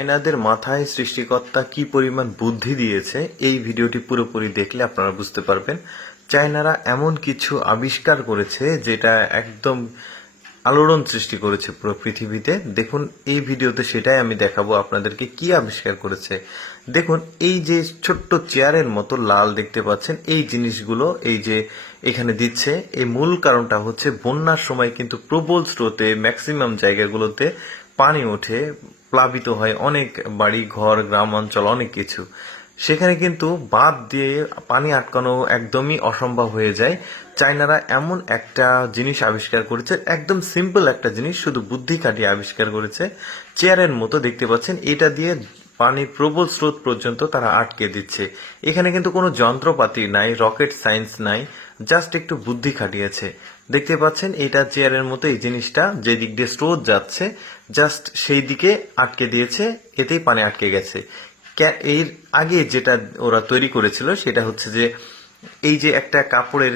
চায়নাদের মাথায় সৃষ্টিকর্তা কি পরিমাণ বুদ্ধি দিয়েছে এই ভিডিওটি পুরোপুরি দেখলে আপনারা বুঝতে পারবেন। চায়নারা এমন কিছু আবিষ্কার করেছে যেটা একদম আলোড়ন সৃষ্টি করেছে পুরো পৃথিবীতে। দেখুন এই ভিডিওতে সেটাই আমি দেখাবো আপনাদেরকে কি আবিষ্কার করেছে। দেখুন এই যে ছোট্ট চেয়ারের মতো লাল দেখতে পাচ্ছেন, এই জিনিসগুলো এই যে এখানে দিচ্ছে, এই মূল কারণটা হচ্ছে বন্যার সময় কিন্তু প্রবল স্রোতে ম্যাক্সিমাম জায়গাগুলোতে পানি ওঠে, প্লাবিত হয় অনেক বাড়ি ঘর, গ্রাম অঞ্চল, অনেক কিছু। সেখানে কিন্তু বাঁধ দিয়ে পানি আটকানো একদমই অসম্ভব হয়ে যায়। চায়নারা এমন একটা জিনিস আবিষ্কার করেছে, একদম সিম্পল একটা জিনিস, শুধু বুদ্ধি খাটিয়ে আবিষ্কার করেছে। চেয়ারের মতো দেখতে পাচ্ছেন, এটা দিয়ে পানির প্রবল স্রোত পর্যন্ত তারা আটকে দিচ্ছে। এখানে কিন্তু কোনো যন্ত্রপাতি নাই, রকেট সায়েন্স নাই, জাস্ট একটু বুদ্ধি খাটিয়েছে। দেখতে পাচ্ছেন এটা চেয়ারের মতো, এই জিনিসটা যে দিক দিয়ে স্রোত যাচ্ছে জাস্ট সেই দিকে আটকে দিয়েছে, এতেই পানি আটকে গেছে। এর আগে যেটা ওরা তৈরি করেছিল সেটা হচ্ছে যে এই যে একটা কাপড়ের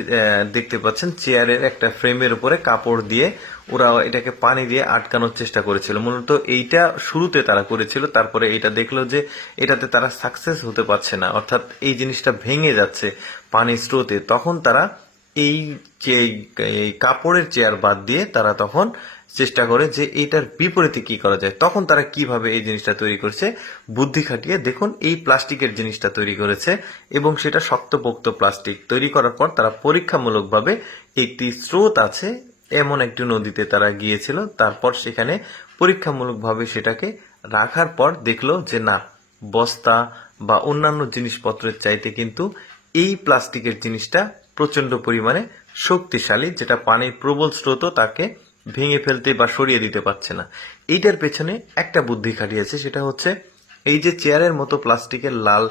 দেখতে পাচ্ছেন চেয়ারের একটা ফ্রেমের উপরে কাপড় দিয়ে ওরা এটাকে পানি দিয়ে আটকানোর চেষ্টা করেছিল। মূলত এইটা শুরুতে তারা করেছিল, তারপরে এটা দেখলো যে এটাতে তারা সাকসেস হতে পারছে না, অর্থাৎ এই জিনিসটা ভেঙে যাচ্ছে পানির স্রোতে। তখন তারা এই যে এই কাপড়ের চেয়ার বাদ দিয়ে তারা তখন চেষ্টা করে যে এটার বিপরীতে কি করা যায়। তখন তারা কিভাবে এই জিনিসটা তৈরি করেছে বুদ্ধি খাটিয়ে, দেখুন এই প্লাস্টিকের জিনিসটা তৈরি করেছে এবং সেটা শক্তপোক্ত প্লাস্টিক। তৈরি করার পর তারা পরীক্ষামূলকভাবে একটি স্রোত আছে এমন একটি নদীতে তারা গিয়েছিল, তারপর সেখানে পরীক্ষামূলকভাবে সেটাকে রাখার পর দেখলো যে না, বস্তা বা অন্যান্য জিনিসপত্রের চাইতে কিন্তু এই প্লাস্টিকের জিনিসটা প্রচন্ড পরিমাণে শক্তিশালী, যেটা পানির প্রবল স্রোত তাকে ভেঙে ফেলতে বা সরিয়ে দিতে পারছে না। এইটার পেছনে একটা বুদ্ধি খাটিয়েছে, সেটা হচ্ছে এই যে চেয়ারের মতো প্লাস্টিকের লাল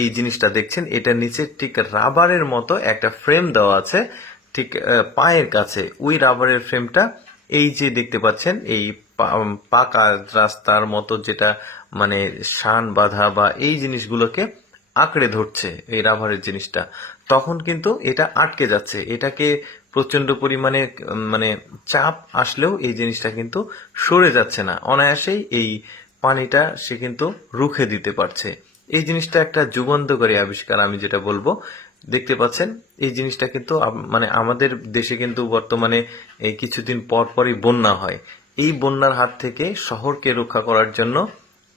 এই জিনিসটা দেখছেন, এটার নিচে ঠিক রাবারের মতো একটা ফ্রেম দেওয়া আছে, ঠিক পায়ের কাছে ওই রাবারের ফ্রেমটা এই যে দেখতে পাচ্ছেন এই পাকা রাস্তার মতো, যেটা মানে শান বাঁধা বা এই জিনিসগুলোকে আঁকড়ে ধরছে এই রাবারের জিনিসটা। তখন কিন্তু এটা আটকে যাচ্ছে, এটাকে প্রচন্ড পরিমাণে মানে চাপ আসলেও এই জিনিসটা কিন্তু সরে যাচ্ছে না, অনায়াসেই এই পানিটা সে কিন্তু রুখে দিতে পারছে। এই জিনিসটা একটা যুগান্তকারী আবিষ্কার আমি যেটা বলবো। দেখতে পাচ্ছেন এই জিনিসটা কিন্তু মানে আমাদের দেশে কিন্তু বর্তমানে এই কিছুদিন পর পরই বন্যা হয়। এই বন্যার হাত থেকে শহরকে রক্ষা করার জন্য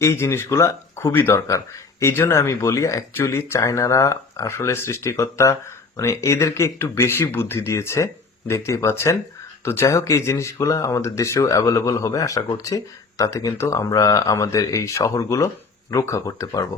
এই জিনিসগুলা খুবই দরকার। এই জন্য আমি বলি অ্যাকচুয়ালি চায়নারা আসলে সৃষ্টিকর্তা মানে এদেরকে একটু বেশি বুদ্ধি দিয়েছে, দেখতেই পাচ্ছেন। তো যাই হোক, এই জিনিসগুলা আমাদের দেশেও অ্যাভেলেবল হবে আশা করছি, তাতে কিন্তু আমরা আমাদের এই শহরগুলো রক্ষা করতে পারবো।